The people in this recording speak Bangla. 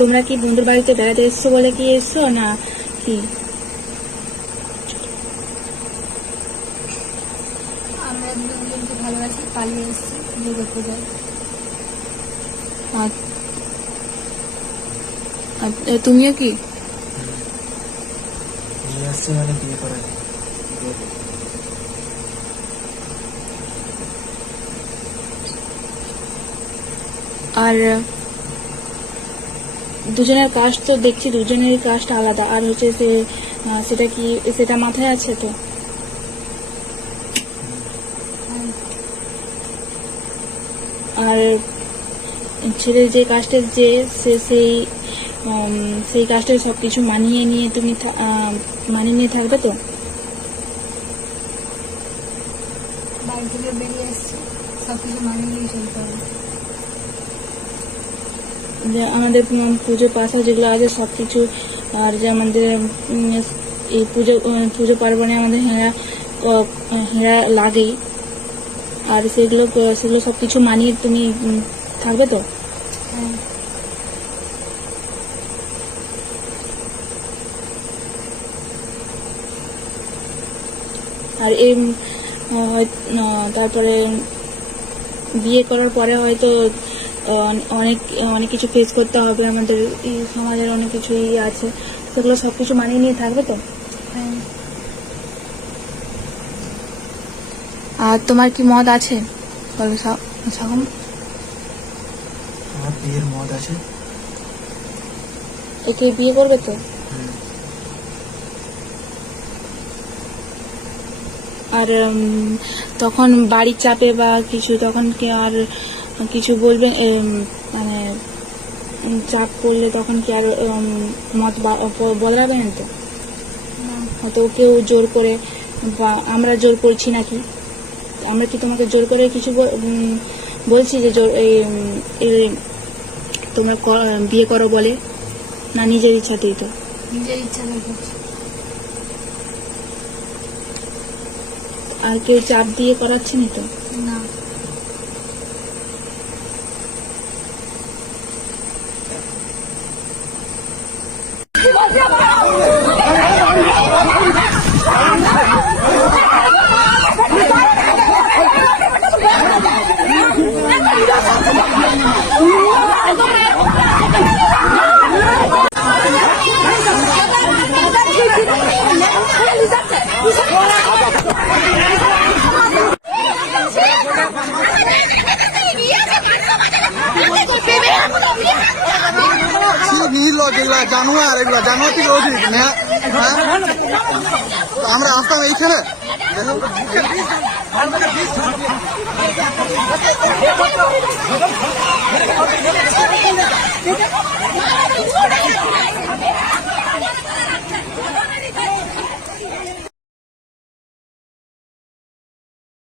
তোমরা কি বন্ধুর বাড়িতে বেড়াতে এসছো বলে কি এসছো না কি? আমরা দুজনকে ভালোবাসি, পালিয়ে এসেছি বিয়ে করতে যাই। তুমিও কি মানে বিয়ে করা? আর দুজনের কাস্ট তো দেখছি দুজনের কাস্ট আলাদা, আর হচ্ছে সেটা কি সেটা মাথায় আছে তো? আর ছেলে যে কাস্টের যে সেই কাস্টের সবকিছু মানিয়ে নিয়ে তুমি মানিয়ে নিয়ে থাকবে তো? বাড়ি থেকে বেরিয়ে এসেছি, সবকিছু মানিয়ে নিয়ে চলতে হবে। যে আমাদের পুজো পাশা যেগুলো আছে সবকিছু, আর যে আমাদের এই পুজো পার্বণে আমাদের হেঁড়া লাগেই, আর সেগুলো সবকিছু মানিয়ে তুমি থাকবে তো? আর এই তারপরে বিয়ে করার পরে হয়তো অনেক কিছু ফেস করতে হবে, আমাদের এই সমাজের অনেক কিছুই আছে, সেগুলো সবকিছু মানিয়ে নিয়ে থাকবে তো? আর তোমার কি মত আছে বলো সাগম? আমার বিয়ের মত আছে। একে বিয়ে করবে তো? আর তখন বাড়ির চাপে বা কিছু তখন কি আর কিছু বলবে, মানে চাপ করলে তখন কি আর মত বদলাবে না তো? হয়তো কেউ জোর করে, বা আমরা জোর করছি নাকি? আমরা কি তোমাকে জোর করে কিছু বলছি যে তোমরা বিয়ে করো বলে? না নিজের ইচ্ছাতেই তো? নিজের ইচ্ছাতেই করছি। আর কেউ চাপ দিয়ে করাচ্ছে না তো? না। জানুয়ার এগুলা জানুয়ার থেকে অধিক না? আমরা আসতাম এইখানে। দেখো